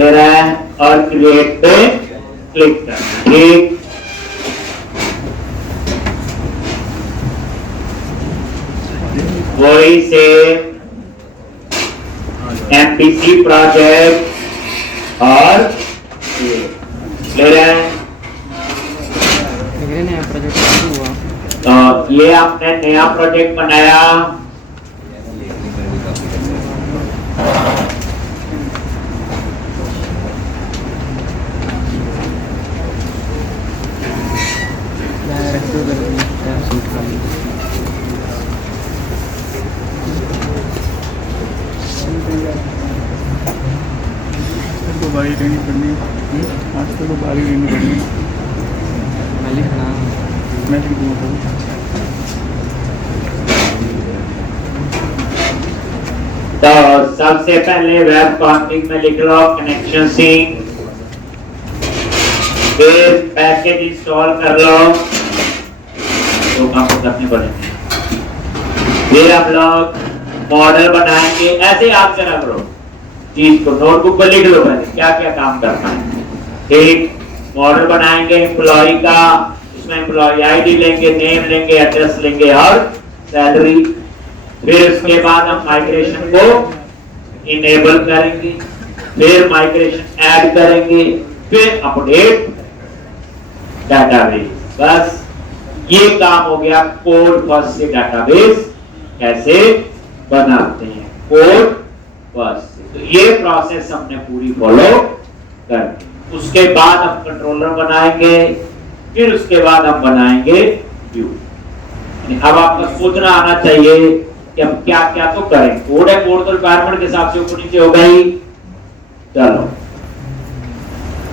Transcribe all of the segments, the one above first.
ले रहा है और क्रिएट पे क्लिक करना। ठीक, वही से एमपीसी प्रोजेक्ट और ले रहे हैं। नया प्रोजेक्ट शुरू हुआ तो ये आपने नया प्रोजेक्ट बनाया, बारी रहनी पड़नी, आजकल तो बारी रहनी पड़नी। मैं लिखना मैं लिख दूँगा। तो सबसे पहले वेब कॉन्फ़िग में लिख लो कनेक्शन सिंक, फिर पैकेज इंस्टॉल कर लो, तो काम करने पड़ेंगे। फिर हम लोग मॉडल बनाएंगे, ऐसे याद करा करो चीज को, नोटबुक पर लिख लो पहले क्या क्या काम करना है। एक मॉडल बनाएंगे एम्प्लॉय का, उसमें एम्प्लॉय आईडी लेंगे, नेम लेंगे, एड्रेस लेंगे और सैलरी। फिर उसके बाद हम माइग्रेशन को इनेबल करेंगे, फिर माइग्रेशन ऐड करेंगे, फिर अपडेट डाटाबेस। बस ये काम हो गया कोड फर्स्ट से डाटाबेस कैसे बनाते हैं, कोड फर्स्ट से। तो ये प्रोसेस हमने पूरी फॉलो कर। उसके बाद हम कंट्रोलर बनाएंगे, फिर उसके बाद हम बनाएंगे व्यू। अब आपका सोचना आना चाहिए कि हम क्या क्या तो करें। कोड है, कोड तो रिक्वायरमेंट के हिसाब से ऊपर नीचे हो गई। चलो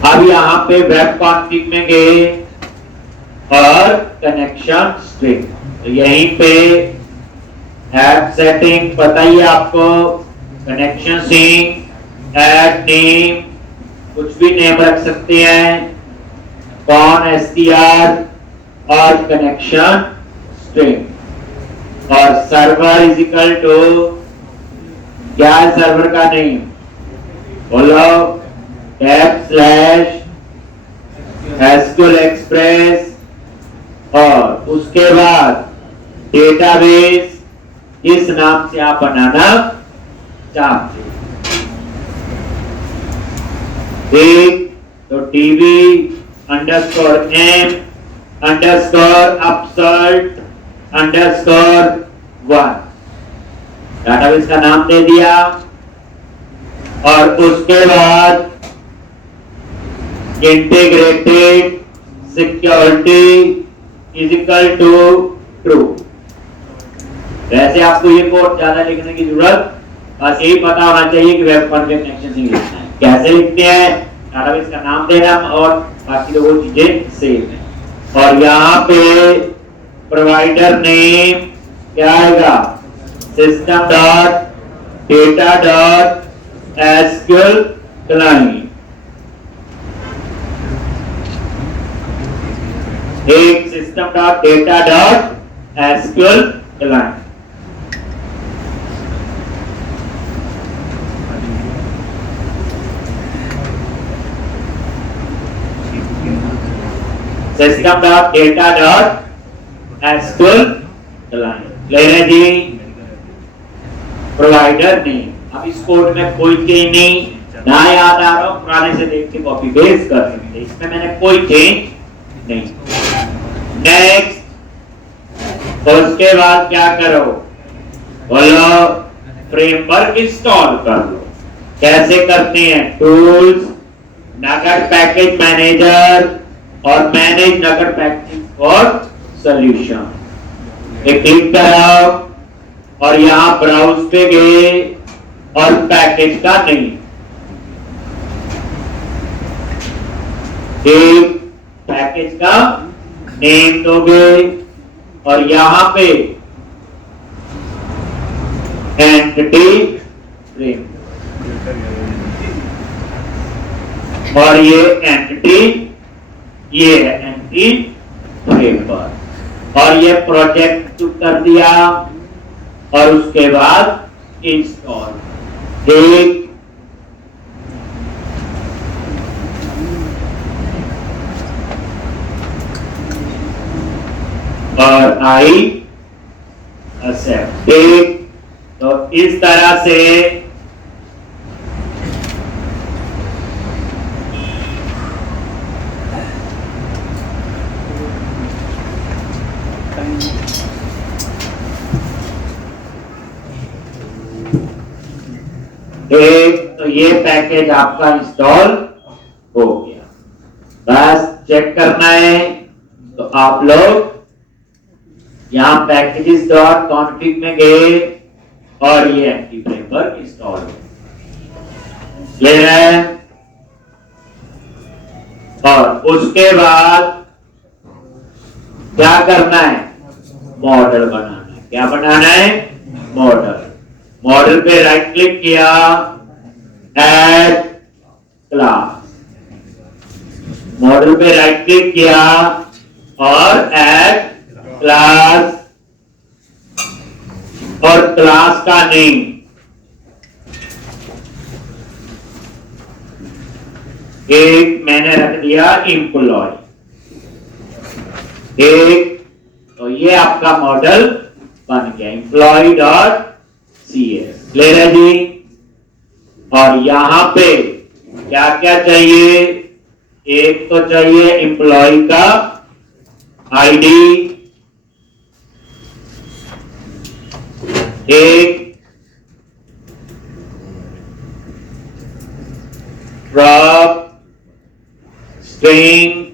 अब यहाँ पे वेब कॉन्फ़िग में गए और कनेक्शन स्ट्रिंग, तो यहीं पे ऐप सेटिंग बताइए आपको, कनेक्शन सिंक, ऐड नेम, कुछ भी नेम रख सकते हैं, कौन एसटीआर और कनेक्शन स्ट्रिंग। और सर्वर इज इक्वल टू क्या है सर्वर का नेम, बोलो SQL एक्सप्रेस। और उसके बाद डेटाबेस किस नाम से आप बनाना चाहते हैं। एक तो TV underscore M underscore upsert underscore 1 database का नाम दे दिया। और उसके बाद integrated security is equal to true. वैसे आपको ये कोड ज्यादा लिखने की जरूरत, बस यही पता होना चाहिए कि वेब कॉन्फ़िग कनेक्शन सिंक लिखना है, कैसे लिखते हैं, डाटाबेस का नाम देना और बाकी तो वो चीजें सेम है। और यहाँ पे प्रोवाइडर नेम क्या आएगा, system dot data dot SQL client. एक system dot data dot SQL client. System dot data dot SQL client ले रहे जी। प्रोवाइडर नेम, अब इस कोड में कोई चेंज नहीं, ना याद आ रहा हूं पुराने से देख के कॉपी पेस्ट कर सकते, इसमें मैंने कोई चेंज नहीं। नेक्स्ट, तो उसके बाद क्या करो, बोलो फ्रेमवर्क इंस्टॉल कर लो। कैसे करते हैं, टूल्स, नगद पैकेज मैनेजर और मैनेज नगद पैकेज फॉर सॉल्यूशन। एक क्लिक कराओ और यहां ब्राउज पे गए और पैकेज का नेम, एक पैकेज का नेम दोगे और यहां पे एंटिटी फ्रेम, और ये एंटिटी, ये है एंटिटी फ्रेमवर्क। और ये प्रोजेक्ट कर दिया और उसके बाद इंस्टॉल। एक और आई एक्सेप्ट। ठीक, तो इस तरह से एक, तो ये पैकेज आपका इंस्टॉल हो गया। बस चेक करना है तो आप लोग यहां पैकेजेस डॉट कॉन्फ़िग में गए और ये एंटी फ्रेमवर्क इंस्टॉल हो क्लियर है। और उसके बाद क्या करना है, मॉडल बनाना है। क्या बनाना है, मॉडल। मॉडल पे राइट क्लिक किया, ऐड क्लास, मॉडल पे राइट क्लिक किया और ऐड क्लास, और क्लास का नेम एक मैंने रख दिया एम्प्लॉय। एक, तो ये आपका मॉडल बन गया एम्प्लॉय डॉट CS। क्लियर है जी। और यहां पे क्या क्या चाहिए, एक तो चाहिए एम्प्लॉय का आईडी, एक ड्रॉप स्ट्रिंग,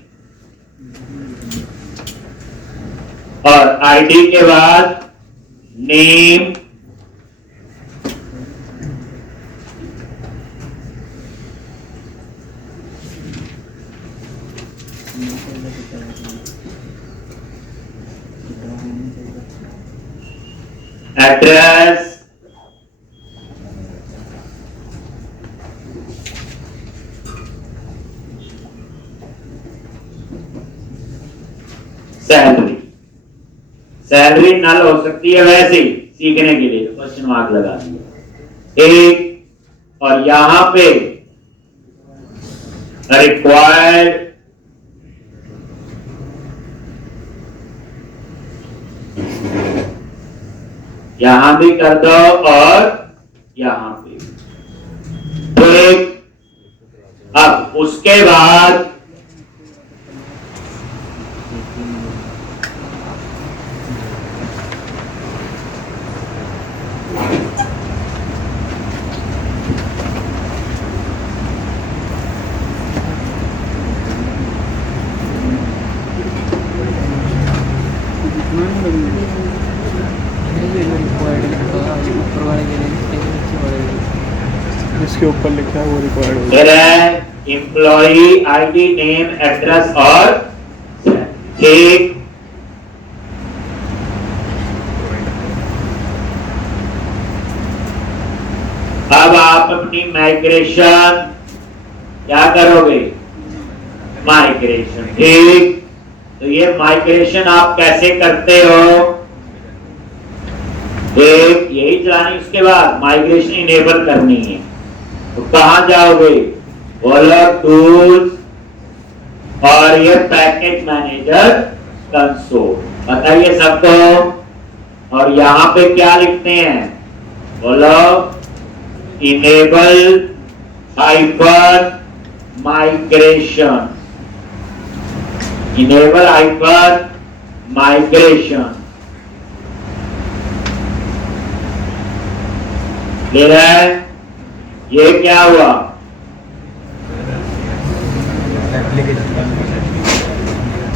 और आईडी के बाद नेम, एड्रेस, सैलरी। सैलरी नल हो सकती है वैसे ही सीखने के लिए, क्वेश्चन मार्क लगा दिया एक। और यहां पे रिक्वायर्ड यहां भी कर दो और यहां पे। ठीक, अब उसके बाद जिसके ऊपर लिखा है वो रिक्वायर्ड होगा। एम्प्लॉई आईडी, नेम, एड्रेस और ठीक। अब आप अपनी माइग्रेशन क्या करोगे, माइग्रेशन। ठीक, तो ये माइग्रेशन आप कैसे करते हो, एक यही चलानी, उसके बाद माइग्रेशन इनेबल करनी है। तो कहां जाओगे, बोलो टूल्स और ये पैकेज मैनेजर कंसोल, बताइए सबको। और यहां पे क्या लिखते हैं, बोलो enable hyphen migration, enable hyphen migration. Clear है। ये क्या हुआ,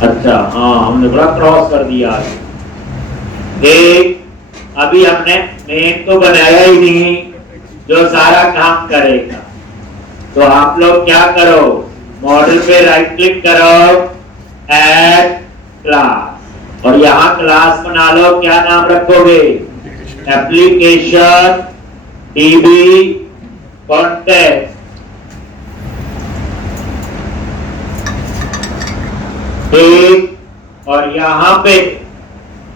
अच्छा हाँ हमने बड़ा क्रॉस कर दिया। एक, अभी हमने मेन तो बनाया ही नहीं जो सारा काम करेगा। तो आप लोग क्या करो, मॉडल पे राइट क्लिक करो, ऐड क्लास, और यहां क्लास बना लो। क्या नाम रखोगे, एप्लीकेशन डीबी कॉन्टेक्ट। एक, और यहां पे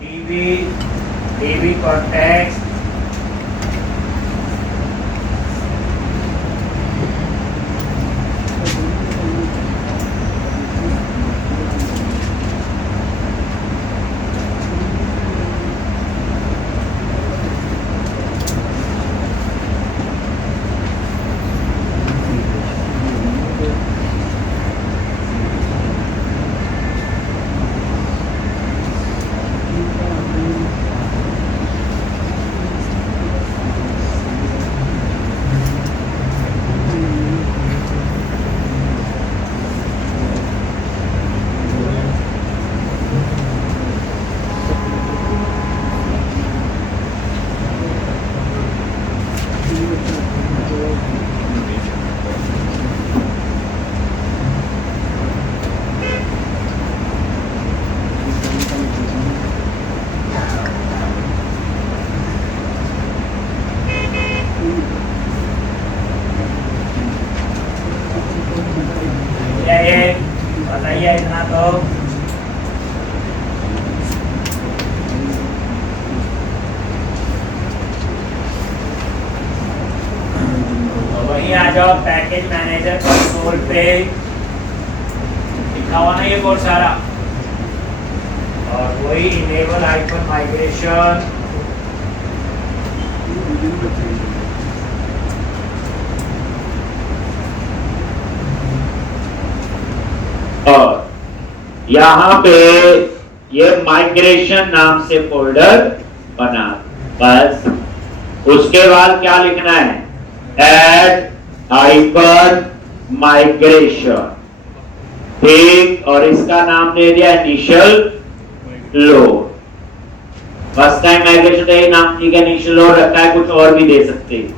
डीबी कॉन्टेक्ट ये आ जाओ पैकेज मैनेजर कंसोल पे, लिखा हुआ ना ये कोड सारा, और वही इनेबल हाइफन माइग्रेशन, और यहाँ पे ये माइग्रेशन नाम से फोल्डर बना, बस। उसके बाद क्या लिखना है, ऐड हाइफन माइग्रेशन, ठीक, और इसका नाम दे दिया initial load. First time migration का ही नाम ठीक है, इनिशियल लोड रखा है, कुछ और भी दे सकते हैं,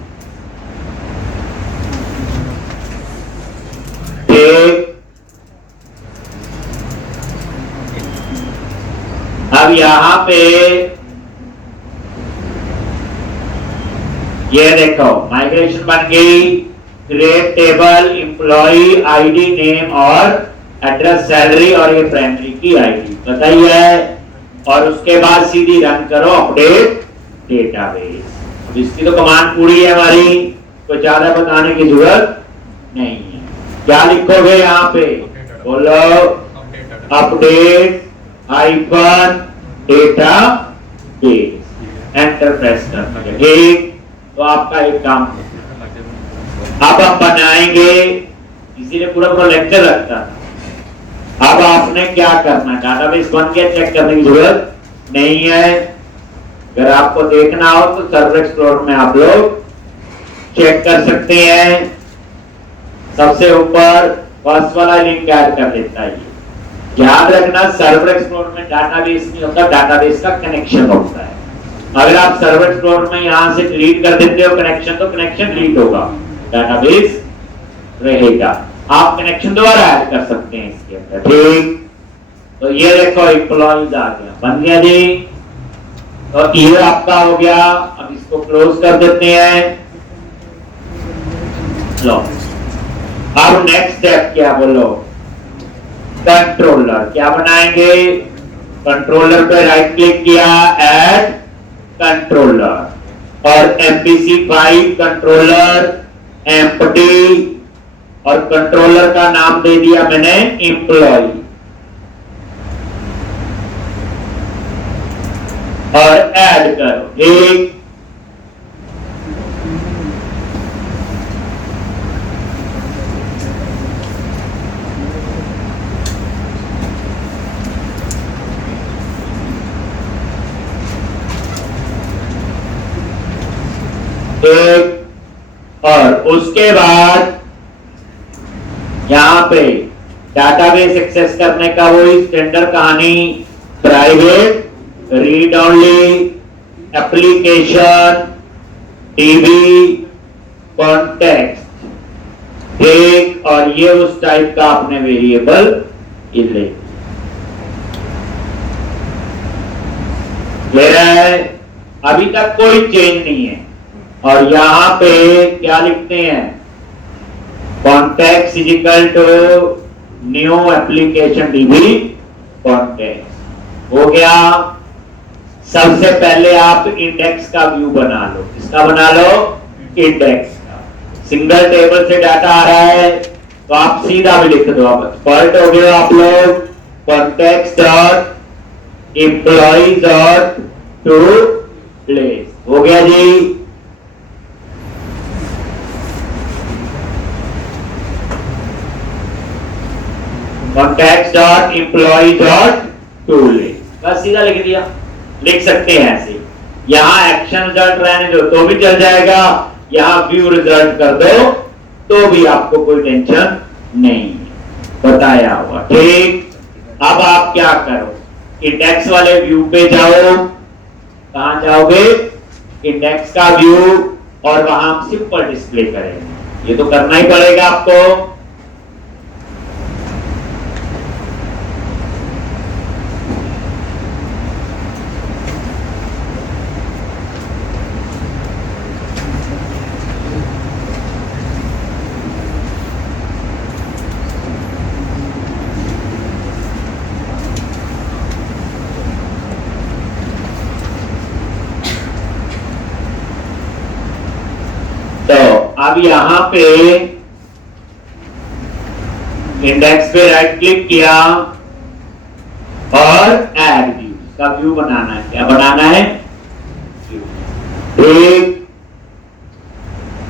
ठीक। अब यहां पे ये देखो माइग्रेशन बन गई, create table employ ID name और एड्रेस सैलरी, और ये प्राइमरी की आईडी बताई है, और उसके बाद सीधी रन करो अपडेट डेटाबेस। अब इसकी तो कमांड पूरी है हमारी, तो ज्यादा बताने की जरूरत नहीं है। क्या लिखोगे यहाँ पे, बोलो update hyphen data base, enter press करना, ठीक। तो आपका एक काम अब हम बनाएंगे, इसीलिए पूरा लेक्चर लगता था। अब आपने क्या करना, डाटाबेस बन गया, चेक करने की जरूरत नहीं है। अगर आपको देखना हो तो सर्वर एक्सप्लोरर में आप लोग चेक कर सकते हैं, सबसे ऊपर फर्स्ट वाला लिंक ऐड कर देता है। ध्यान रखना सर्वर एक्सप्लोरर में डाटाबेस नहीं होता, डाटाबेस का कनेक्शन होता है। अगर आप सर्वर एक्सप्लोरर में यहां से डिलीट कर देते हो कनेक्शन, तो कनेक्शन डिलीट होगा, डाटाबेस रहेगा। आप कनेक्शन दोबारा ऐड कर सकते हैं इसके अंदर, ठीक। तो ये देखो एम्प्लॉइज आ गया, बन गया जी, तो ये आपका हो गया। अब इसको क्लोज कर देते हैं, लो। अब नेक्स्ट स्टेप क्या, बोलो कंट्रोलर। क्या बनाएंगे, कंट्रोलर पे राइट क्लिक किया, ऐड कंट्रोलर, और MVC5 कंट्रोलर एम्प्टी, और कंट्रोलर का नाम दे दिया मैंने एम्प्लॉय, और ऐड करो, ठीक। और उसके बाद यहां पे डाटाबेस एक्सेस करने का वही स्टैंडर्ड कहानी, private read only application TB context, ठीक। और ये उस टाइप का आपने वेरिएबल ले, क्लियर है। अभी तक कोई चेंज नहीं है। और यहां पे क्या लिखते हैं, context is equal to new application DB context, हो गया। सबसे पहले आप इंडेक्स का व्यू बना लो, किसका बना लो, इंडेक्स का। सिंगल टेबल से डाटा आ रहा है तो आप सीधा भी लिख दो, अब फॉल्ट हो गया आप लोग, context dot employ dot to place, हो गया जी। Context dot employ dot tool, बस सीधा लिख दिया, लिख सकते हैं ऐसे। यहां एक्शन रिजल्ट रहने दो तो भी चल जाएगा, यहां व्यू रिजल्ट कर दो तो भी आपको कोई टेंशन नहीं, बताया हुआ, ठीक। अब आप क्या करो, इंडेक्स वाले व्यू पे जाओ, कहां जाओगे, इंडेक्स का व्यू, और वहां सिंपल डिस्प्ले करेंगे, ये तो करना ही पड़ेगा आपको। अब अब यहां पे इंडेक्स पे राइट क्लिक किया और ऐड व्यू का व्यू बनाना है। क्या बनाना है? ठीक,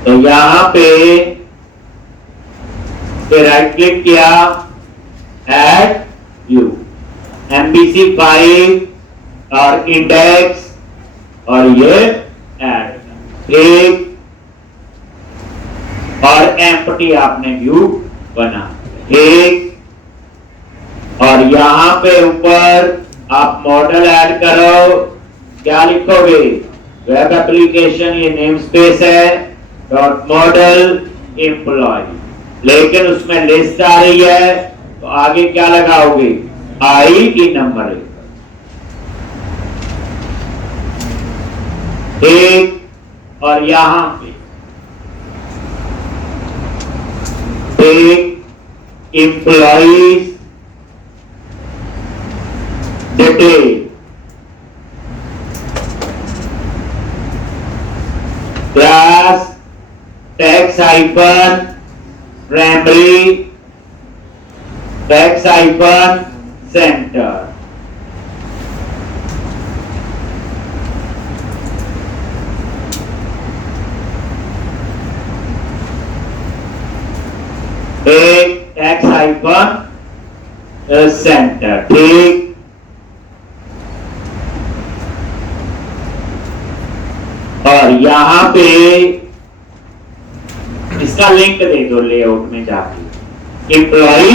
तो यहां पे राइट क्लिक किया, ऐड व्यू, MVC फाइल और इंडेक्स और ये ऐड, ठीक, और एम्प्टी आपने व्यू बना, ठीक, और यहां पे ऊपर आप मॉडल ऐड करो। क्या लिखोगे? वेब एप्लीकेशन, ये नेम स्पेस है, डॉट मॉडल एम्प्लॉय, लेकिन उसमें लिस्ट आ रही है तो आगे क्या लगाओगे? ID नंबर, ठीक, और यहां पे ठीक, employees detail, class tax hyphen primary tax hyphen centre, एक टैक्स हाइफन सेंटर, ठीक, और यहां पे इसका लिंक दे दो लेआउट में जाके, एम्प्लॉय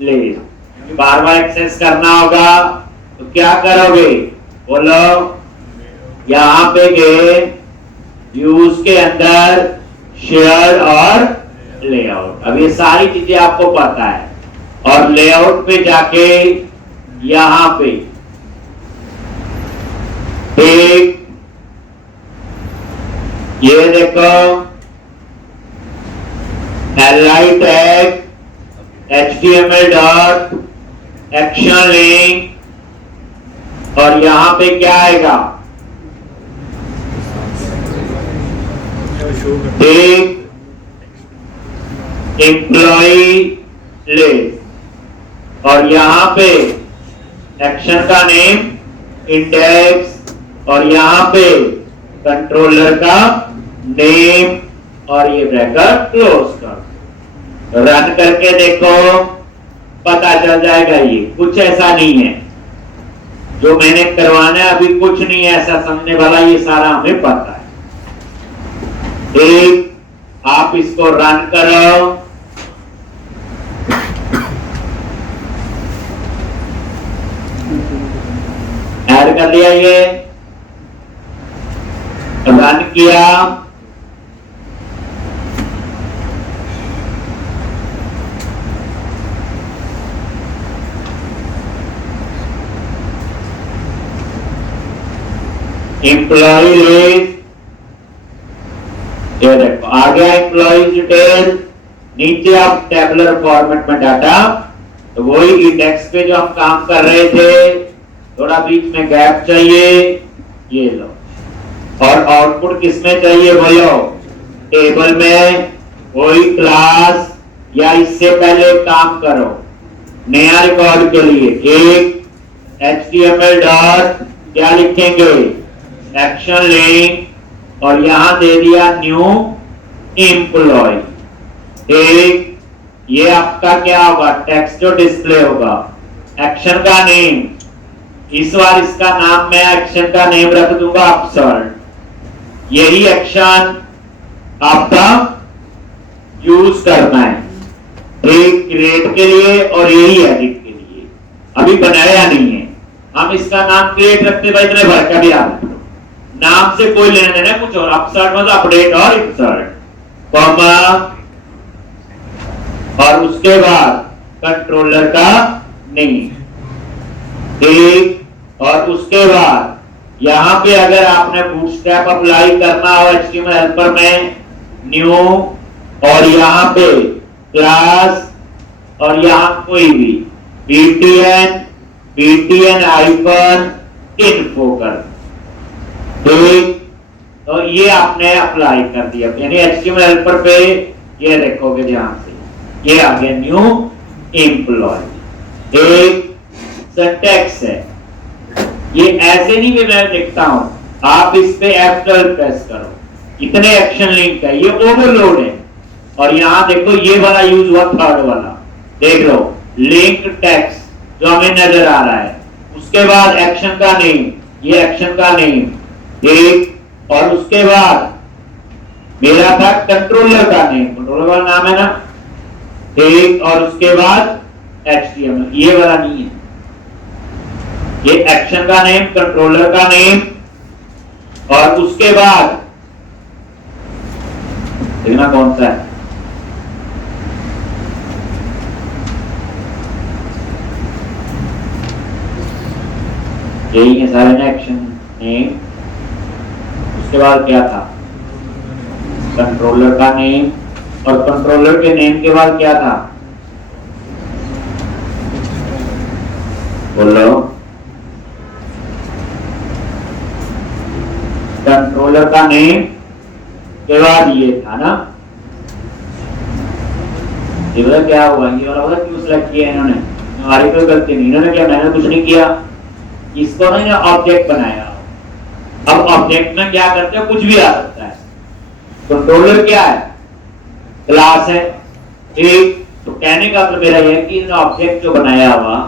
लिस्ट। बार बार एक्सेस करना होगा तो क्या करोगे? बोलो, यहां पे गए, व्यूज के अंदर शेयर और लेआउट, अब ये सारी चीजें आपको पता है, और लेआउट पे जाके यहां पे ठीक, ये देखो li tag HTML dot action link, और यहां पे क्या आएगा? ठीक, एम्प्लॉई लिस्ट, और यहां पे एक्शन का नेम इंडेक्स, और यहां पे कंट्रोलर का नेम, और ये ब्रैकेट क्लोज कर, रन करके देखो, पता चल जाएगा। ये कुछ ऐसा नहीं है जो मैंने करवाना है, अभी कुछ नहीं है ऐसा समझने वाला, ये सारा हमें पता है। एक, आप इसको रन करो, ऐड कर लिया, ये रन किया, एम्प्लॉय लिस्ट, ये देखो आ गया एम्प्लॉय डिटेल। नीचे आप टेबुलर फॉर्मेट में डाटा, तो वही इंडेक्स पे जो हम काम कर रहे थे, थोड़ा बीच में गैप चाहिए, ये लो, और आउटपुट किसमें चाहिए? बोलो, टेबल में, वही क्लास, या इससे पहले काम करो नया रिकॉर्ड के लिए, एक HTML डॉट क्या लिखेंगे? एक्शन लिंक, और यहां दे दिया न्यू एम्प्लॉय, एक, ये आपका क्या होगा? टेक्स्ट जो डिस्प्ले होगा, एक्शन का नेम, इस बार इसका नाम मैं एक्शन का नेम रख दूंगा अपसर्ट, यही एक्शन आपका यूज करना है, एक क्रिएट के लिए और यही एडिट के लिए। अभी बनाया नहीं है, हम इसका नाम क्रिएट रखते भाई, इतने भर का भी आप नाम से कोई लेना देना कुछ और, अपसर्ट मतलब अपडेट और इंसर्ट, कॉमा, और उसके बाद कंट्रोलर का नेम, ठीक, और उसके बाद यहां पे अगर आपने बूटस्ट्रैप अप्लाई करना हो HTML हेल्पर में, न्यू, और यहां पे क्लास, और यहां कोई भी btn हाइफन इन्फो कर, ठीक, तो ये आपने अप्लाई कर दिया, यानी HTML हेल्पर पे ये देखोगे ध्यान से, ये आ गया न्यू एम्प्लॉय। एक सिंटैक्स है, ये ऐसे नहीं भी मैं लिखता हूं, आप इस पे F12 प्रेस करो, इतने एक्शन लिंक है, ये ओवरलोड है। और यहां देखो ये वाला यूज हुआ, थर्ड वाला देख लो, लिंक टेक्स्ट जो हमें नजर आ रहा है, उसके बाद एक्शन का नेम, ये एक्शन का नेम एक, और उसके बाद मेरा था कंट्रोलर का नेम, कंट्रोलर का नाम है ना एक, और उसके बाद HTML, ये वाला नहीं है, ये एक्शन का नेम, कंट्रोलर का नेम, और उसके बाद देखना कौन सा है, यही है सारे ना, एक्शन नेम, उसके बाद क्या था कंट्रोलर का नेम, और कंट्रोलर के नेम के बाद क्या था, बोलो, कंट्रोलर का नेम के बाद ये था ना, ये वाला क्या हुआ, ये वाला क्यों सिलेक्ट किया इन्होंने, हमारी कोई गलती नहीं, इन्होंने क्या, मैंने कुछ नहीं किया, इसको ना ऑब्जेक्ट बनाया। अब ऑब्जेक्ट में क्या करते हैं, कुछ भी आ सकता है। कंट्रोलर क्या है, क्लास है एक, तो कहने का मतलब मेरा यह है कि इन ऑब्जेक्ट जो बनाया हुआ,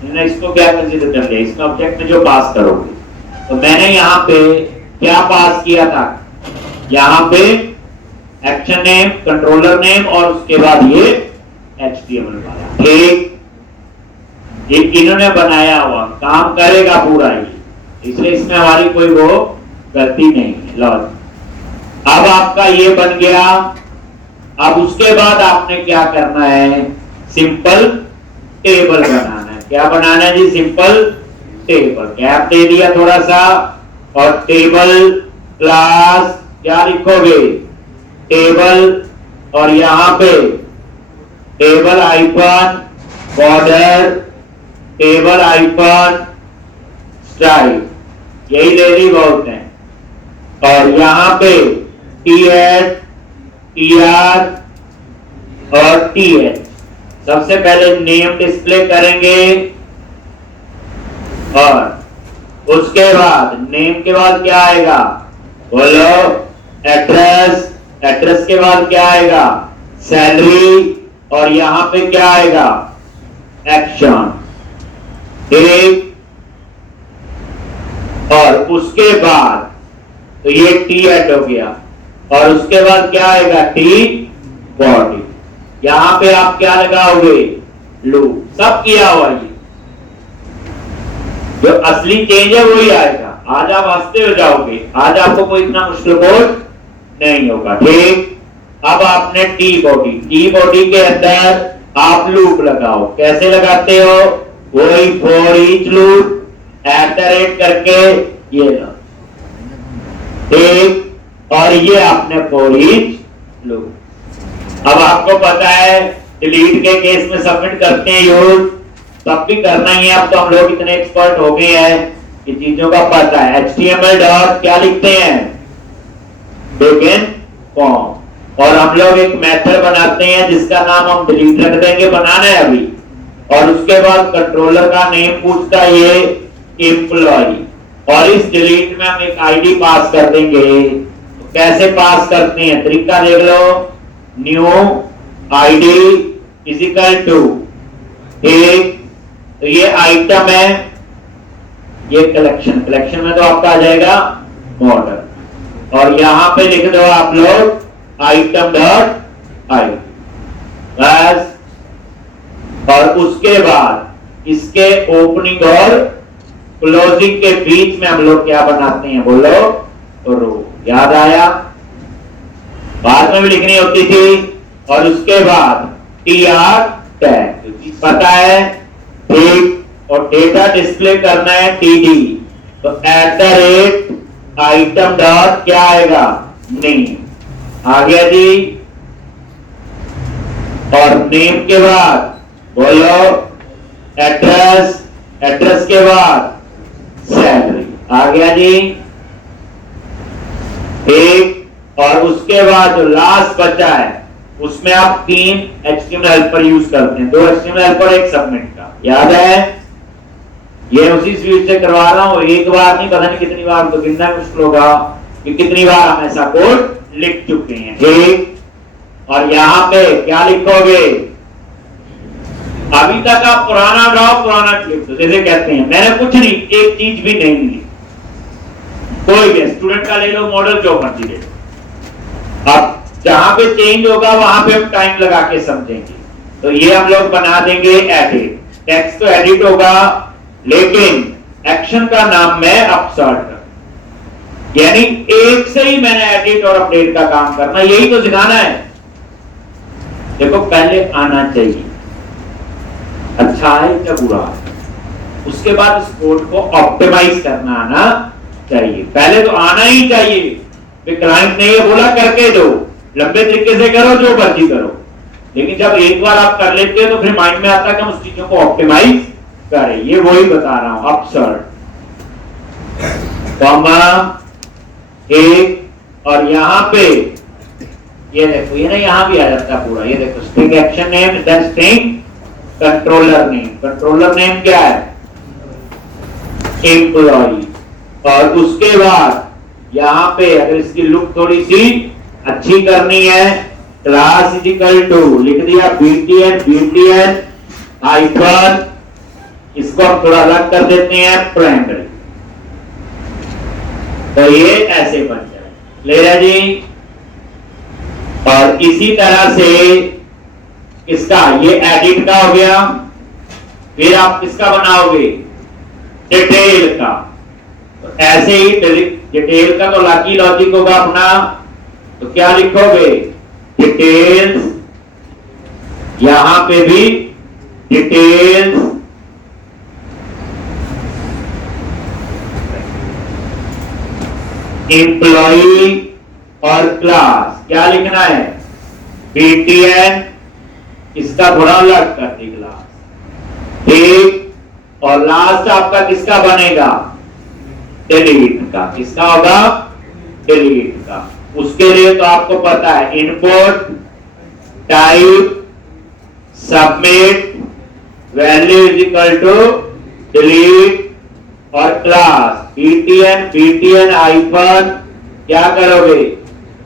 इन्होंने इसको क्या कंसीडर कर लिया, इसमें ऑब्जेक्ट में जो पास करोगे, तो मैंने यहाँ पे क्या पास किया था, यहाँ पे एक्शन नेम, कंट्रोलर नेम, और उसके बाद ये HTML वाला, ठीक, एक इन्होंने बनाया हुआ काम करेगा पूरा ये, इसलिए इसमें हमारी कोई वो गलती नहीं है। लो अब आपका ये बन गया। अब उसके बाद आपने क्या करना है, सिंपल टेबल बनाना है। क्या बनाना है जी, सिंपल टेबल, गैप दे दिया थोड़ा सा, और टेबल क्लास क्या लिखोगे, टेबल, और यहां पे table icon border, table icon style, यही लेनी बहुत है। और यहां पे TH, TR और TH, सबसे पहले नेम डिस्प्ले करेंगे, और उसके बाद नेम के बाद क्या आएगा, बोलो, एड्रेस, एड्रेस के बाद क्या आएगा, सैलरी, और यहां पे क्या आएगा, एक्शन, एक, और उसके बाद तो ये T ऐड हो गया, और उसके बाद क्या आएगा, T बॉडी, यहां पे आप क्या लगाओगे, लूप, सब किया हुआ, ये जो असली चेंज है वही आएगा। आज आप हंसते हो जाओगे, आज आपको कोई इतना मुश्किल कोड नहीं होगा, ठीक। अब आपने टी बॉडी के अंदर आप लूप लगाओ, कैसे लगाते हो, वही फॉर ईच लूप @ करके ये लो, ठीक, और ये आपने फॉर ईच लूप। अब आपको पता है डिलीट के केस में सबमिट करते हैं यूज, तब भी करना ही है। अब तो हम लोग इतने एक्सपर्ट हो गए हैं कि चीजों का पता है। HTML डॉट क्या लिखते हैं, बिगिन फॉर्म, और हम लोग एक मेथड बनाते हैं जिसका नाम हम डिलीट रख देंगे, बनाना है अभी, और उसके बाद कंट्रोलर का नेम पूछता है ये एम्प्लॉय, और इस डिलीट में हम एक आईडी पास कर देंगे। तो कैसे पास करते हैं, तरीका देख लो, न्यू आईडी इजिकल टू, एक, तो ये आइटम है, ये कलेक्शन में तो आपका आ जाएगा मॉडल, और यहां पे लिख दो आप लोग आइटम डॉट आई, बस। और उसके बाद इसके ओपनिंग और क्लोजिंग के बीच में हम लोग क्या बनाते हैं, बोलो, रो, याद आया, बाद में भी लिखनी होती थी। और उसके बाद TR टैग, पता है, ठीक, और डेटा डिस्प्ले करना है TD, तो @ आइटम डॉट क्या आएगा, नेम, आ गया जी। और नेम के बाद बोलो एड्रेस, एड्रेस के बाद सैलरी, आ गया जी। ठीक। और उसके बाद जो लास्ट बचा है उसमें आप 3 HTML हेल्पर यूज करते हैं, 2 HTML हेल्पर, 1 सबमिट का, याद है? ये उसी स्पीड से करवा रहा हूं, एक बार नहीं, पता नहीं कितनी बार, तो गिनना मुश्किल होगा कि कितनी बार हम ऐसा कोड लिख चुके हैं। ठीक। और यहां पे क्या लिखोगे? अभी तक आप पुराना ड्रॉ पुराना लिख दो, जैसे कहते हैं मैंने कुछ नहीं, एक चीज भी नहीं ली, कोई भी स्टूडेंट का ले लो मॉडल, जो मर्जी ले लो। अब जहां पे चेंज होगा वहां पे हम टाइम लगा के समझेंगे। तो ये हम लोग बना देंगे एडिट, टेक्स्ट तो एडिट होगा लेकिन एक्शन का नाम मैं अपसर्ट, यानी एक से ही मैंने एडिट और अपडेट का काम करना, यही तो सिखाना है। देखो पहले आना चाहिए, अच्छा है या बुरा है, उसके बाद उस कोड को ऑप्टिमाइज करना आना चाहिए। पहले तो आना ही चाहिए, क्लाइंट ने ये बोला करके दो, लंबे तरीके से करो, जो मर्जी करो, लेकिन जब एक बार आप कर लेते हो तो फिर माइंड में आता है कि हम उस चीजों को ऑप्टिमाइज करें। ये वही बता रहा हूं, अपसर्ट कॉमा एक, और यहां पे ये देखो, ये ना यहां भी आ जाता है पूरा, ये देखो string action name, then string controller name. Controller name क्या है? एम्प्लॉई। और उसके बाद यहां पे अगर इसकी लुक थोड़ी सी अच्छी करनी है, क्लास इज इक्वल टू लिख दिया BTN हाइफन, इसको हम थोड़ा अलग कर देते हैं, प्राइमरी। तो ये ऐसे बन जाए, ले रहा जी। और इसी तरह से इसका ये एडिट का हो गया, फिर आप किसका बनाओगे? डिटेल का। तो ऐसे ही डिटेल का तो लाकी लॉजिक होगा अपना, तो क्या लिखोगे? डिटेल्स, यहां पे भी डिटेल्स, एम्प्लॉई और क्लास क्या लिखना है? BTN, इसका थोड़ा अलग कर दी क्लास, ठीक। और लास्ट आपका किसका बनेगा? डिलीट का। किसका होगा? डिलीट का। उसके लिए तो आपको पता है, input type submit value is equal to delete और क्लास BTN हाइफन क्या करोगे?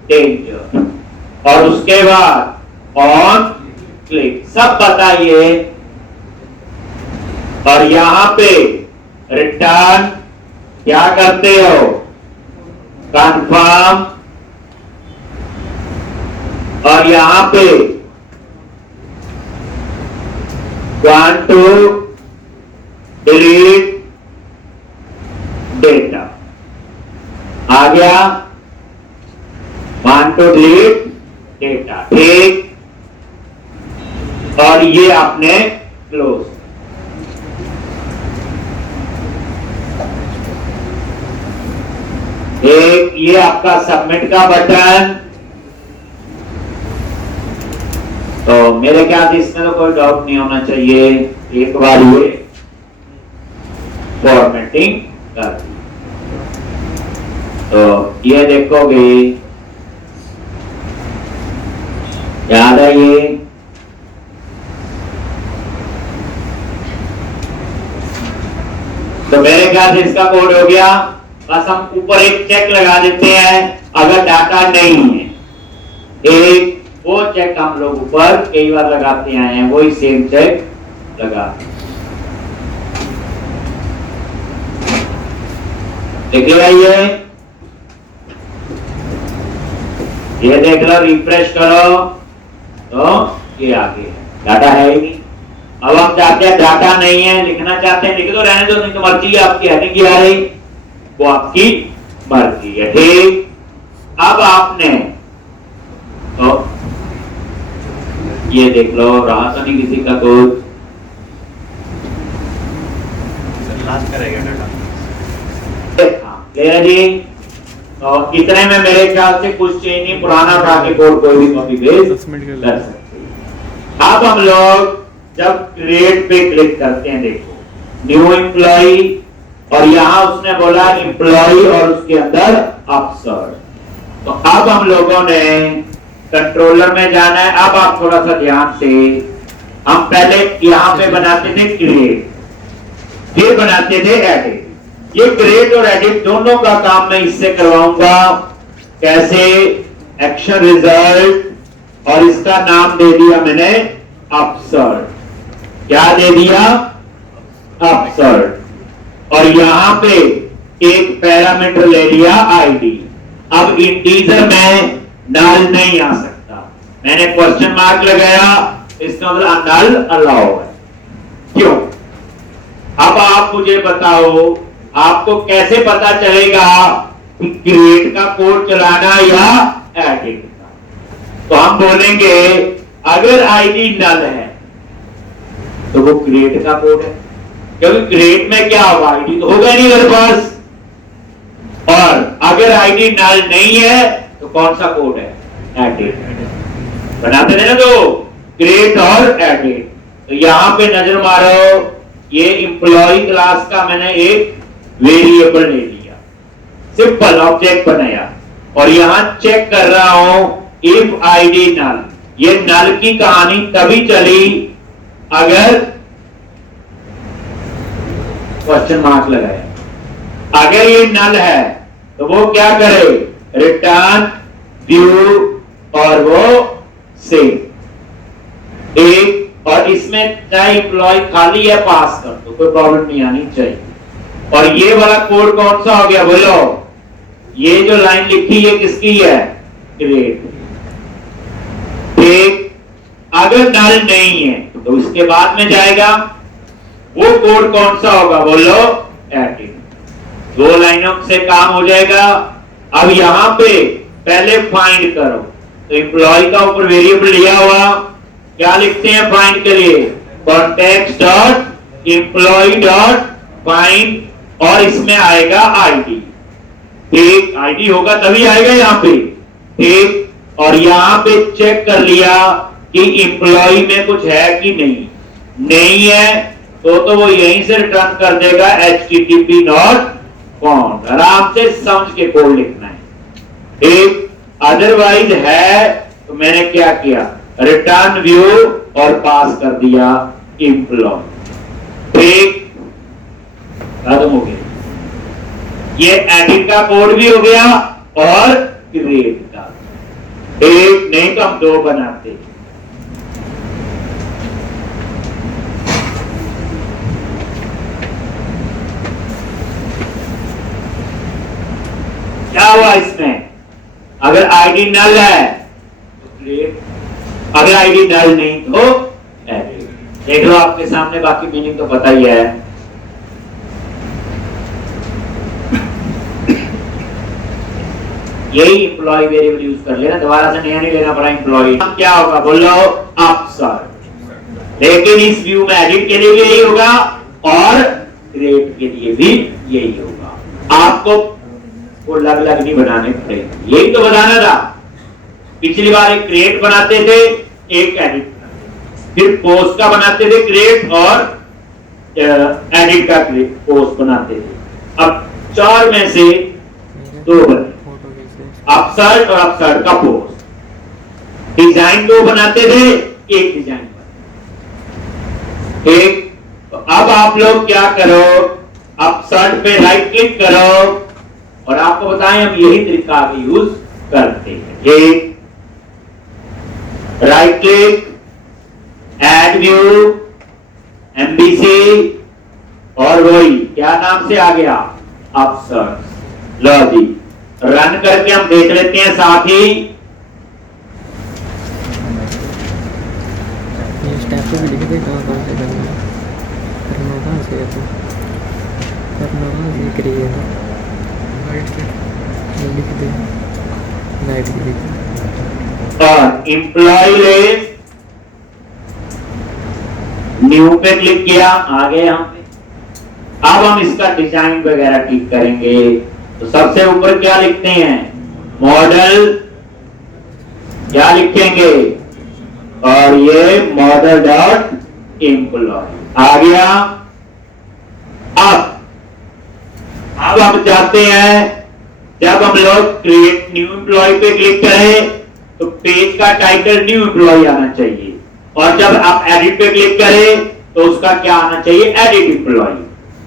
डेंजर। और उसके बाद ऑन क्लिक, सब बताइए। और यहां पे रिटर्न क्या करते हो? कंफर्म। और यहां पे want to delete डेटा आ गया, want to delete डेटा, ठीक। और ये आपने क्लोज। एक ये आपका सबमिट का बटन, तो मेरे ख्याल से इसमें तो कोई डाउट नहीं होना चाहिए। एक बार ये फॉर्मेटिंग कर दी, तो ये देखोगे, याद है ये? तो मेरे ख्याल से इसका कोड हो गया। बस हम ऊपर एक चेक लगा देते हैं अगर डाटा नहीं है, एक वो चेक हम लोग ऊपर कई बार लगाते आए हैं, वही सेम चेक लगा। देखिएगा ये देख लो, रिफ्रेश करो तो ये आ गया, डाटा है ही नहीं। अब हम चाहते हैं डाटा नहीं है, लिखना चाहते हैं, लिख दो, रहने दो, नहीं तो मर्जी है आपकी, हेडिंग की आ रही, वो आपकी मर्जी है, ठीक। अब आपने तो ये देख लो, रहा तो नहीं किसी का कोड, लास्ट करेगा डाटा ले जी। तो इतने में मेरे ख्याल से कुछ चेंज नहीं, पुराना उठा के कोड कोई भी कॉपी पेस्ट कर सकते हैं। अब हम लोग जब क्रिएट पे क्लिक करते हैं, देखो न्यू एम्प्लॉई, और यहां उसने बोला एम्प्लॉई और उसके अंदर अपसर्ट, अब हम लोगों ने कंट्रोलर में जाना है। अब आप थोड़ा सा ध्यान से, हम पहले यहां पे बनाते थे क्रिएट, फिर बनाते थे एडिट। ये क्रिएट और एडिट दोनों का काम मैं इससे करवाऊंगा। कैसे? एक्शन रिजल्ट, और इसका नाम दे दिया मैंने अपसर्ट। क्या दे दिया? अपसर्ट। और यहां पे एक पैरामीटर ले लिया आईडी। अब इंटीजर में नल नहीं आ सकता, मैंने क्वेश्चन मार्क लगाया, इसका मतलब नल अलाउ है। क्यों? अब आप मुझे बताओ, आपको कैसे पता चलेगा कि क्रिएट का कोड चलाना या एडिट का? तो हम बोलेंगे अगर आईडी नल है तो वो क्रिएट का कोड है, क्योंकि क्रिएट में क्या होगा? आईडी तो होगा नहीं मेरे पास। और अगर आईडी नल नहीं है तो कौन सा कोड है? एडिट। बनाते थे ना तो क्रिएट और एडिट। तो यहां पे नजर मारो, ये एम्प्लॉय क्लास का मैंने एक वेरिएबल ले लिया, सिंपल ऑब्जेक्ट बनाया, और यहां चेक कर रहा हूं इफ आईडी नल। ये नल की कहानी तभी चली अगर क्वेश्चन मार्क लगाया। अगर ये नल है तो वो क्या करे? रिटर्न व्यू और वो सेव एक। और इसमें चाहे एम्प्लॉय खाली है पास कर दो, कोई प्रॉब्लम नहीं आनी चाहिए। और ये वाला कोड कौन सा हो गया बोलो? ये जो लाइन लिखी है किसकी है? क्रिएट। ठीक। अगर नल नहीं है तो इसके बाद में जाएगा, वो कोड कौन सा होगा बोलो? एडिट। दो लाइनों से काम हो जाएगा। अब यहां पे पहले फाइंड करो, तो एम्प्लॉय का ऊपर वेरिएबल लिया हुआ, क्या लिखते हैं फाइंड के लिए? Context dot employ dot find, और इसमें आएगा आईडी। ठीक, आईडी होगा तभी आएगा यहां पे। ठीक, और यहां पे चेक कर लिया कि एम्प्लॉय में कुछ है कि नहीं है, तो वो यहीं से रिटर्न कर देगा http नॉट फाउंड। आराम से समझ के कोड लिखना है। ठीक, अदरवाइज है तो मैंने क्या किया? रिटर्न व्यू और पास कर दिया एम्प्लॉय। ठीक, खत्म हो गया। ये एडिट का कोड भी हो गया और क्रिएट का। एक नहीं तो हम दो बनाते। क्या हुआ इसमें? अगर आईडी नल है तो क्रिएट, अगर आईडी नल नहीं तो एडिट। देख लो आपके सामने, बाकी मीनिंग तो पता ही है। यही एम्प्लॉय वेरिएबल यूज कर लेना, दोबारा से नया नहीं लेना पड़ा एम्प्लॉय। क्या होगा बोलो? अपसर्ट। लेकिन इस व्यू में एडिट के लिए भी यही होगा और क्रिएट के लिए भी यही होगा। आपको वो लग नहीं बनाने पड़ेगा, यही तो बताना था। पिछली बार एक क्रिएट बनाते थे, एक एडिट, फिर पोस्ट का बनाते थे क्रिएट और एडिट का पोस्ट बनाते थे। अब चार में से दो बने, अपसर्ट और अपसर्ट का पोस्ट। डिजाइन दो बनाते थे, एक डिजाइन बना। एक, तो अब आप लोग क्या करो? अपसर्ट पे राइट क्लिक करो, और आपको बताएं हम यही तरीका आगे यूज करते हैं। एक, right click, add view, MBC, और वही क्या नाम से आ गया? अपसर्ट। लो जी, रन करके हम देख लेते हैं साथ ही। ये स्टेप पे भी लिख दे कहाँ कहाँ से करना है, करना कहाँ से है, तो करना कहाँ से क्रिएट है, राइट से लिख दे, राइट क्लिक और एम्प्लॉय लिस्ट न्यू पे क्लिक किया, आ गए यहाँ पे। अब हम इसका डिजाइन वगैरह ठीक करेंगे। तो सबसे ऊपर क्या लिखते हैं? मॉडल, क्या लिखेंगे? और ये मॉडल डॉट एम्प्लॉय आ गया। अब हम जाते हैं जब हम लोग क्रिएट न्यू एम्प्लॉय पे क्लिक करें तो पेज का टाइटल न्यू एम्प्लॉय आना चाहिए, और जब आप एडिट पे क्लिक करें तो उसका क्या आना चाहिए, एडिट एम्प्लॉय।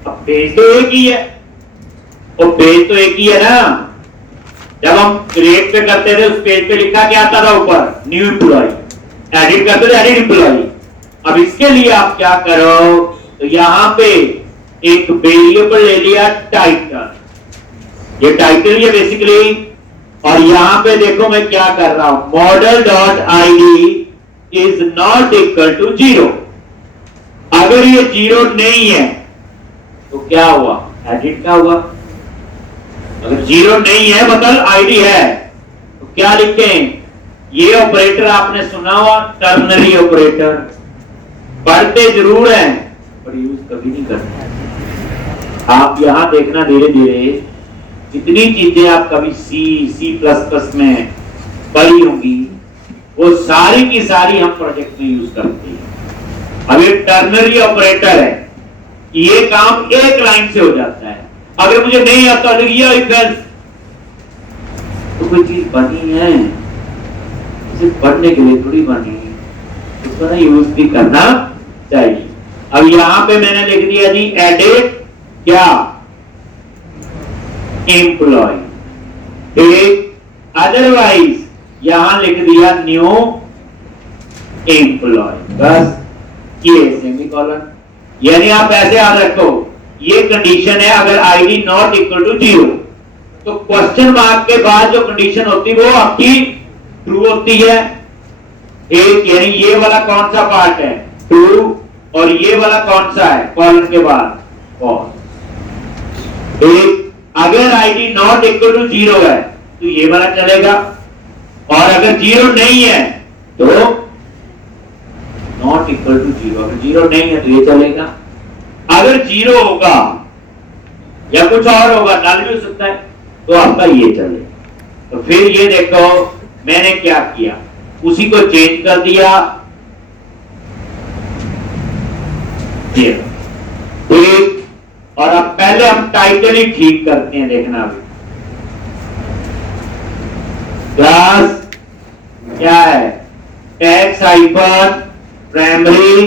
अब पेज तो एक ही है, और पेज तो एक ही है ना। जब हम क्रिएट पे करते थे उस पेज पे लिखा क्या आता था ऊपर, न्यू एम्प्लॉय। एडिट करते थे एडिट एम्प्लॉय। अब इसके लिए आप क्या करो, तो यहां पे एक वेरिएबल ले लिया टाइटल, ये टाइटल ये बेसिकली, और यहां पे देखो मैं क्या कर रहा हूं, model dot ID is not equal to 0। अगर ये 0 नहीं है तो क्या हुआ, एडिट का हुआ। अगर 0 नहीं है मतलब आईडी है, तो क्या लिखें, ये ऑपरेटर आपने सुना हुआ टर्नरी ऑपरेटर, पढ़ते जरूर हैं पर यूज कभी नहीं करते। आप यहां देखना धीरे धीरे जितनी चीजें आप कभी C++ में पढ़ी होंगी वो सारी की सारी हम प्रोजेक्ट में यूज करते हैं। अब ये टर्नरी ऑपरेटर है, ये काम एक लाइन से हो जाता है। अगर मुझे नहीं आता तो ये इफ एल्स, तो कोई चीज बनी है सिर्फ पढ़ने के लिए थोड़ी बनी है, उसको ना यूज भी करना चाहिए। अब यहां पे मैंने लिख दिया जी एडिट क्या, एम्प्लॉय, ठीक। अदरवाइज यहां लिख दिया न्यू एम्प्लॉय, बस ये सेमीकोलन। यानी आप ऐसे याद रखो, ये कंडीशन है अगर आईडी नॉट इक्वल टू 0, तो क्वेश्चन मार्क के बाद जो कंडीशन होती है वो आपकी ट्रू होती है। एक यानी ये वाला कौन सा पार्ट है, ट्रू, और ये वाला कौन सा है, कॉलन के बाद फॉल्स। एक अगर आईडी नॉट इक्वल टू 0 है तो ये वाला चलेगा, और अगर 0 नहीं है तो नॉट इक्वल टू 0, अगर 0 नहीं है तो ये चलेगा। अगर 0 होगा या कुछ और होगा, नल भी हो सकता है, तो आपका ये चलेगा। तो फिर ये देखो मैंने क्या किया, उसी को चेंज कर दिया, ठीक। और अब पहले हम टाइटल ही ठीक करते हैं, देखना अभी क्लास क्या है, tax hyphen primary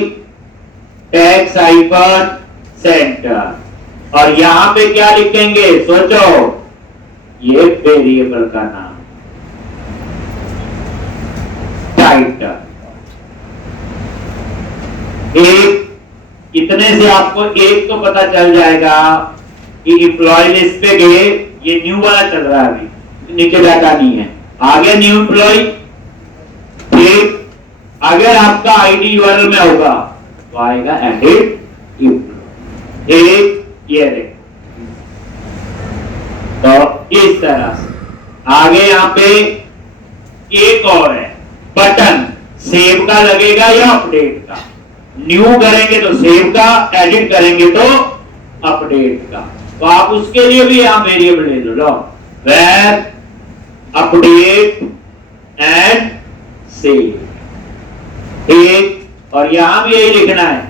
tax hyphen centre, और यहां पे क्या लिखेंगे सोचो, ये वेरिएबल का नाम टाइटल। एक इतने से आपको एक तो पता चल जाएगा कि एम्प्लॉय लिस्ट पे गए, ये न्यू वाला चल रहा है, अभी नीचे डाटा नहीं है, आगे न्यू एम्प्लॉय, ठीक। अगर आपका आईडी यूआरएल में होगा तो आएगा एडिट एम्प्लॉय, एक ये देखो। तो इस तरह से आगे यहां पे एक और है बटन, सेव का लगेगा या अपडेट का। न्यू करेंगे तो सेव का, एडिट करेंगे तो अपडेट का। तो आप उसके लिए भी यहां वेरिएबल ले लो, वेर अपडेट एंड सेव, ठीक। और यहां भी यही लिखना है,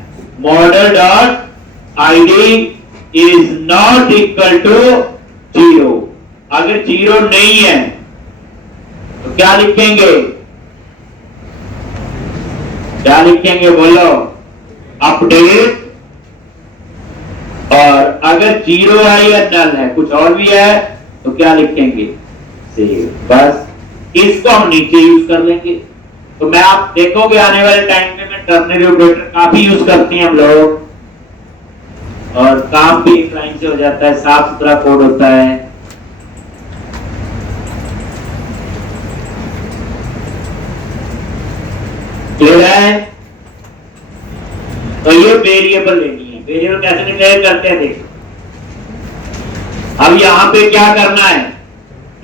model dot ID is not equal to 0। अगर 0 नहीं है तो क्या लिखेंगे, क्या लिखेंगे बोलो, अपडेट, और अगर 0 है या नल है, कुछ और भी है तो क्या लिखेंगे, सेव। बस इसको हम नीचे यूज कर लेंगे। तो मैं आप देखोगे आने वाले टाइम में मैं टर्नरी ऑपरेटर काफी यूज करते हैं हम लोग, और काम भी एक लाइन से हो जाता है, साफ सुथरा कोड होता है। क्लियर है? तो ये वेरिएबल लेनी है, वेरिएबल कैसे डिक्लेयर करते हैं देखो। अब यहां पे क्या करना है,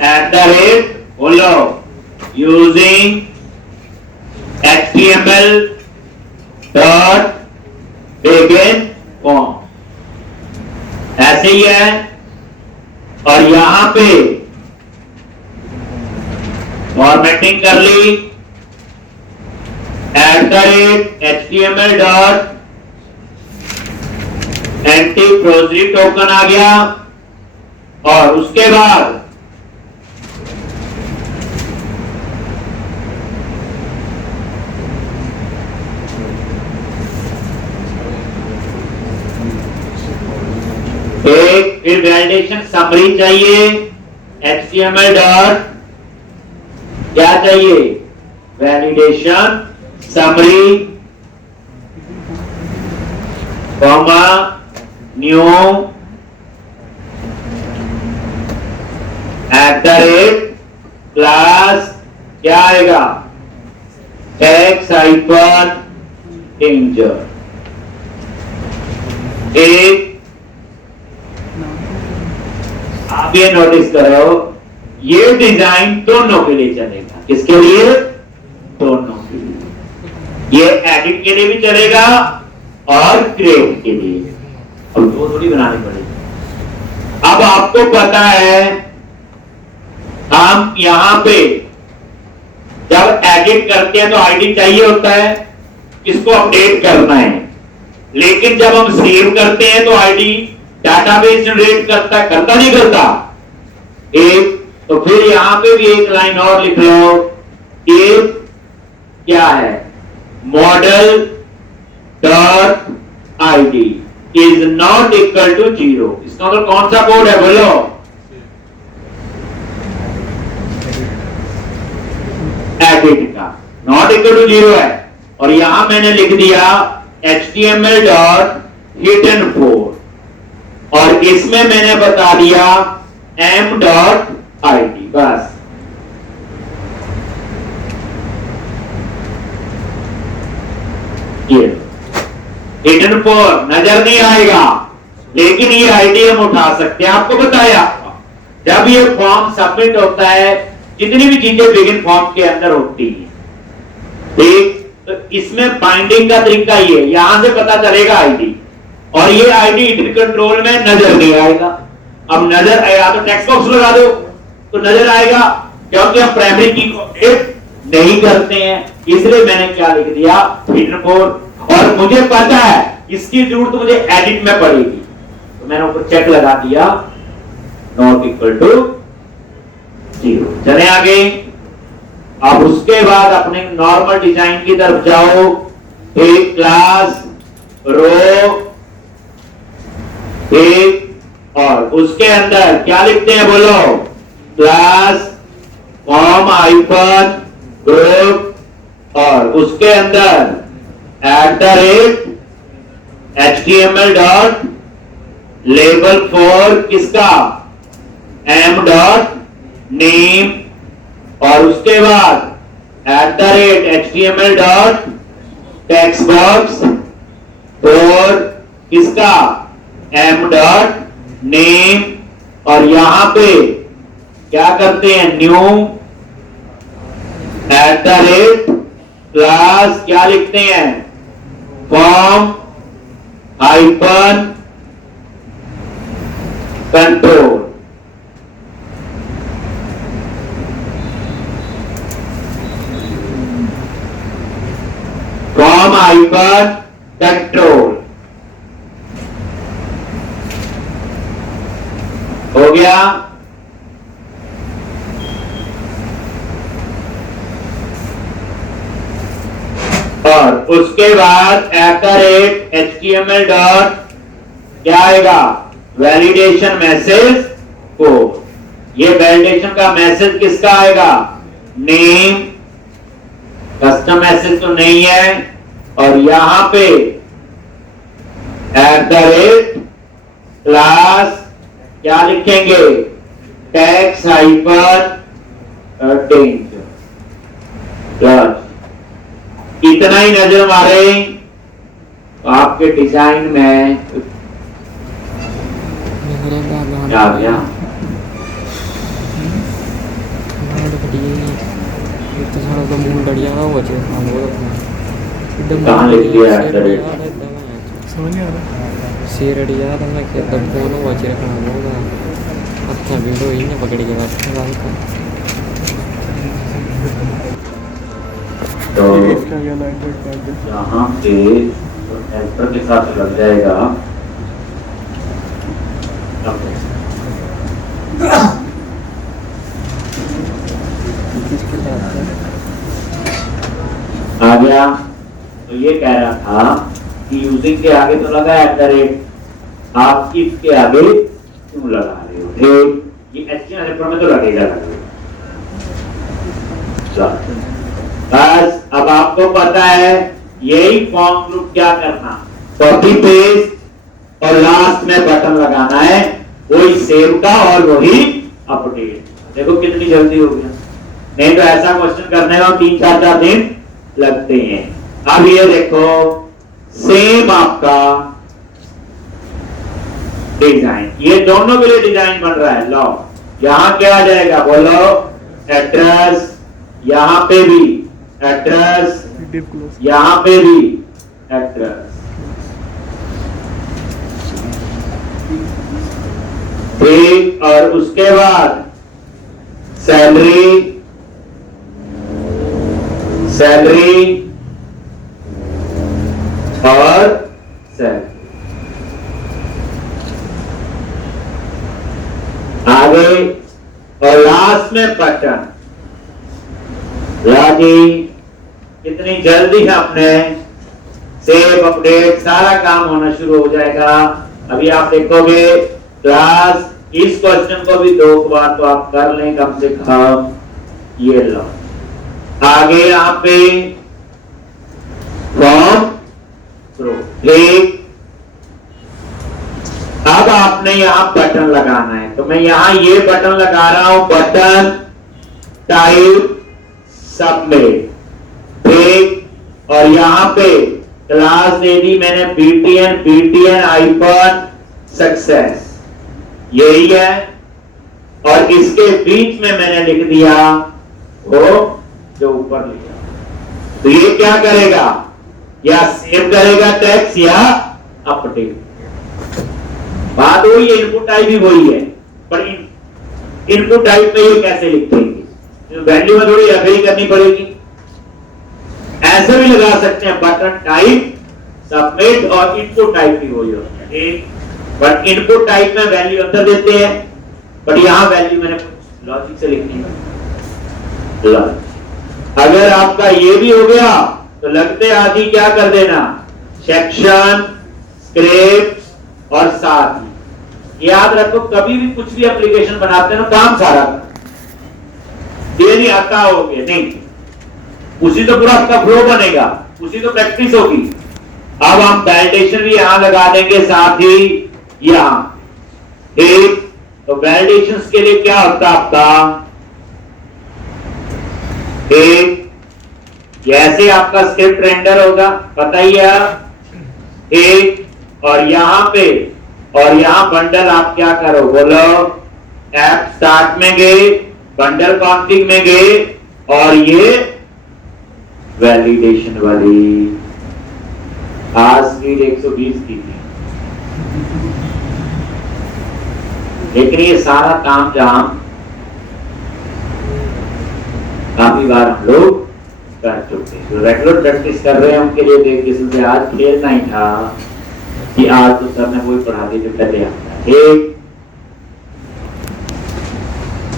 @ बोलो using HTML dot begin form, ऐसे ही है। और यहां पे फॉर्मेटिंग कर ली, @HTML डॉट एंटी फ्रोजरी टोकन आ गया, और उसके बाद वैलिडेशन समरी चाहिए, HTML डॉट क्या चाहिए, validation summary, comma new @ class क्या आएगा, टैक्स हाइफन डेंजर। एक आप ये नोटिस करो, ये डिजाइन दोनों के लिए चलेगा। किसके लिए, दोनों के लिए। ये एडिट के लिए भी चलेगा और क्रिएट के लिए। अब दो थोड़ी बनानी पड़ेगी। अब आपको पता है हम यहां पे जब एडिट करते हैं तो आईडी चाहिए होता है, इसको अपडेट करना है। लेकिन जब हम सेव करते हैं तो आईडी डाटाबेस जनरेट करता है, करता नहीं करता एक। तो फिर यहां पे भी एक लाइन और लिख लो, एक क्या है, model dot ID is not equal to 0। इसका मतलब कौन सा कोड है बोलो, एडिट का, नॉट इक्वल टू 0 है। और यहां मैंने लिख दिया HTML डॉट हिडन 4 और इसमें मैंने बता दिया m डॉट आईडी। बस ये हिडन 4 नजर नहीं आएगा, लेकिन ये आईडी हम उठा सकते हैं। आपको बताया जब ये फॉर्म सबमिट होता है, जितनी भी चीजें बिगिन फॉर्म के अंदर होती है, ठीक, तो इसमें बाइंडिंग का तरीका ये, यहां से पता चलेगा आईडी, और ये आईडी एडिट कंट्रोल में नजर नहीं आएगा। अब नजर आएगा तो टेक्स्ट बॉक्स लगा दो तो नजर आएगा, क्योंकि हम प्राइमरी की को अपडेट नहीं करते हैं। इसलिए मैंने क्या लिख दिया, हिडन 4। और मुझे पता है इसकी जरूरत तो मुझे एडिट में पड़ेगी, तो मैंने ऊपर चेक लगा दिया, नॉट इक्वल टू 0। चले आगे। अब उसके बाद अपने नॉर्मल डिजाइन की तरफ जाओ। एक क्लास रो एक, और उसके अंदर क्या लिखते हैं बोलो, क्लास फॉर्म हाइफन ग्रुप, और उसके अंदर @HTML डॉट लेबल फॉर किसका, m डॉट नेम, और उसके बाद @HTML dot text box for किसका, m डॉट नेम, और यहां पे क्या करते हैं, न्यू क्लास क्या लिखते हैं, form hyphen control. Form hyphen control हो गया। और उसके बाद @HTML डॉट क्या आएगा, वैलिडेशन मैसेज को। ये वैलिडेशन का मैसेज किसका आएगा, नेम, कस्टम मैसेज तो नहीं है। और यहां पे क्लास क्या लिखेंगे, टैक्स हाइफन डेंजर। इतना ही नजर मारे तो आपके डिजाइन में क्या आ गया, कहाँ लिख दिया, समझ नहीं आ रहा। सीरड़िया तो मैं क्या तब फोन वाच रखना होगा। अच्छा वीडियो ही नहीं पकड़ी के बाद तो इसका ये लाइन कर दे। यहाँ पे हेल्पर के साथ लग जाएगा। आ गया। तो ये कह रहा था कि यूजिंग के आगे तो लगा @, आप इसके आगे क्यों क्यों लगा रहे हो? ठीक, ये HTML हेल्पर में तो लगेगा। बस अब आपको पता है यही फॉर्म ग्रुप क्या करना, कॉपी पेस्ट और लास्ट में बटन लगाना है, वही सेव का और वही अपडेट। देखो कितनी जल्दी हो गया, नहीं तो ऐसा क्वेश्चन करने में 3-4 दिन लगते हैं। अब ये देखो सेम आपका डिजाइन, ये दोनों के लिए डिजाइन बन रहा है। लो यहां क्या आ जाएगा बोलो, एड्रेस, यहां पे भी एड्रेस, यहां पे भी एड्रेस, ठीक, और उसके बाद सैलरी, सैलरी और सैलरी, आगे और लास्ट में बटन। राजी कितनी जल्दी आपने सेव अपडेट सारा काम होना शुरू हो जाएगा। अभी आप देखोगे क्लास, इस क्वेश्चन को भी 2 बार तो आप कर लें कम से कम। ये लो आगे यहाँ पे फॉर्म ग्रुप, ठीक, अब आपने यहाँ बटन लगाना है, तो मैं यहाँ ये बटन लगा रहा हूं, बटन टाइप सबमिट, ठीक, और यहाँ पे क्लास दे दी मैंने BTN आइकन सक्सेस, यही है, और इसके बीच में मैंने लिख दिया वो जो ऊपर लिखा। तो ये क्या करेगा, या सेव करेगा टेक्स्ट या अपडेट, बात वही है, इनपुट टाइप भी वही है, पर इनपुट टाइप में ये कैसे लिखेंगे, वैल्यू में थोड़ी एग्री करनी पड़ेगी। ऐसे भी लगा सकते हैं बटन टाइप सबमिट, और इनपुट टाइप भी वही होता है, ठीक, बट इनपुट टाइप में वैल्यू अंदर देते हैं, बट यहां वैल्यू मैंने कुछ लॉजिक से लिखनी है। अगर आपका ये भी हो गया तो लगते आदि क्या कर देना, सेक्शन, स्क्रिप्ट और साथ ही। याद रखो कभी भी कुछ भी एप्लीकेशन बनाते हैं ना, काम सारा ये नहीं आता होगे नहीं, उसी तो पूरा आपका फ्लो बनेगा, उसी तो प्रैक्टिस होगी। अब हम वैलिडेशन भी यहां लगा देंगे साथ ही यहां, ठीक, तो वैलिडेशन के लिए क्या होता है आपका, ठीक, जैसे आपका स्क्रिप्ट रेंडर होगा पता ही है, ठीक, और यहां बंडल आप क्या करो बोलो, ऐप स्टार्ट में गए, बंडल कॉन्फिग में गए, और ये वैलिडेशन वाली आज स्पीड 120 की थी, लेकिन ये सारा काम जहां काफी बार हम लोग कर चुके हैं, तो रेगुलर प्रैक्टिस कर रहे हैं, उनके लिए देख किसी से आज खेलना ही था कि आज तो सर ने वही पढ़ा दी जो पहले आता, ठीक।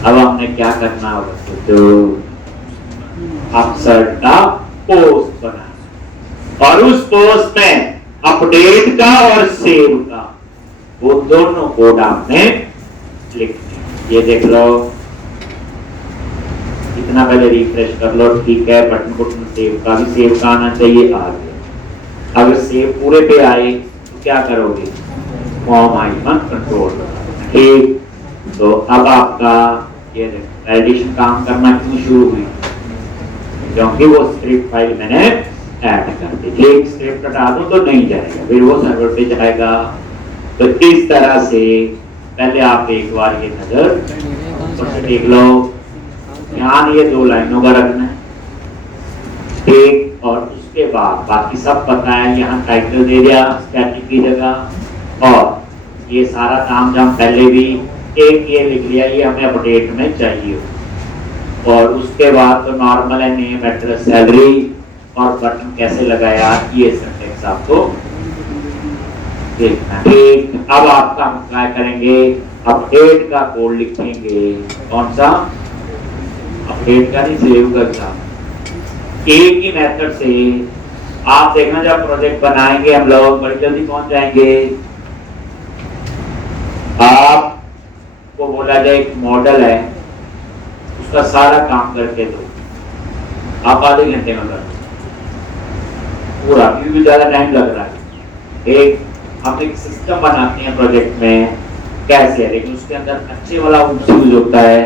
अब हमने क्या करना होगा, तो अपसर्ट का पोस्ट बनाना, और उस पोस्ट में अपडेट का और सेव का वो दोनों कोड आपने लिखने। ये देख लो, इतना पहले रिफ्रेश कर लो, ठीक है, बटन को सेव का भी सेव का आना चाहिए, आ गया। अगर सेव पूरे पे आए तो क्या करोगे, फॉर्म आइकन कंट्रोल, ठीक। तो अब आपका ये वैलिडेशन काम करना क्यों शुरू हुई, क्योंकि वो स्क्रिप्ट फाइल मैंने ऐड कर दी, ठीक, स्क्रिप्ट हटा दूं तो नहीं जाएगा, फिर वो सर्वर पे जाएगा। तो इस तरह से पहले आप एक बार ये नजर देख लो, ध्यान ये 2 लाइनों का रखना है, ठीक, और उसके बाद बाकी सब पता है, यहाँ टाइटल दे दिया स्टैटिक की जगह, और ये सारा काम जो हम पहले भी एक ये लिख लिया, ये हमें अपडेट में चाहिए, और उसके बाद तो नॉर्मल है नेम, एड्रेस, सैलरी, और बटन कैसे लगाया, ये सिंटैक्स आपको देखना, ठीक। अब आपका हम क्या करेंगे, अपडेट का कोड लिखेंगे, कौन सा, अपडेट का नहीं, सेव का काम। एक ही मेथड से आप देखना, जब प्रोजेक्ट बनाएंगे हम लोग बड़ी जल्दी पहुंच जाएंगे। आप को बोला जाए एक मॉडल है, उसका सारा काम करके दो, आप आधे घंटे में कर पूरा, क्योंकि ज्यादा टाइम लग रहा है। एक हम एक सिस्टम बनाते हैं प्रोजेक्ट में कैसे है, लेकिन उसके अंदर अच्छे वाला यूज होता है।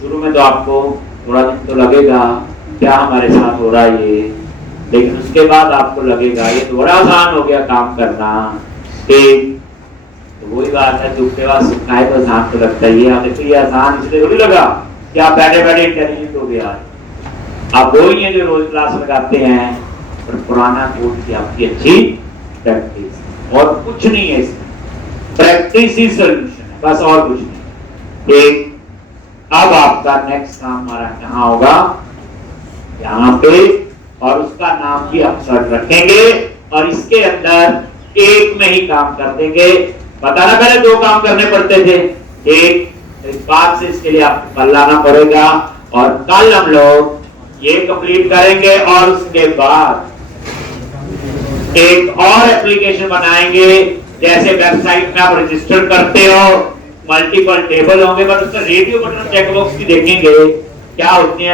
शुरू में तो आपको थोड़ा दिन तो लगेगा क्या हमारे साथ हो रहा है ये, लेकिन उसके बाद आपको लगेगा ये थोड़ा आसान हो गया काम करना। ठीक, तो वही बात है, दुख के बाद सुखना है तो आसान तो लगता ही है। हमें तो ये आसान इसलिए थोड़ी लगा कि आप बैठे बैठे इंटेलिजेंट हो गया, आप वो ही है जो रोज क्लास लगाते हैं, और पुराना कोड की आपकी अच्छी प्रैक्टिस, और कुछ नहीं है इसमें, प्रैक्टिस ही सोल्यूशन है, बस और कुछ नहीं। एक अब आपका नेक्स्ट काम हमारा कहाँ होगा, यहाँ पे, और उसका नाम भी हम सर्च रखेंगे, और इसके अंदर एक में ही काम कर देंगे। बताना पहले 2 काम करने पड़ते थे, एक इस बात से इसके लिए आपको कल लाना पड़ेगा, और कल हम लोग ये कंप्लीट करेंगे, और उसके बाद एक और एप्लीकेशन बनाएंगे। जैसे वेबसाइट में आप रजिस्टर करते हो, मल्टीपल टेबल होंगे, बट उसका रेडियो बटन चेकबॉक्स की देखेंगे क्या होती है।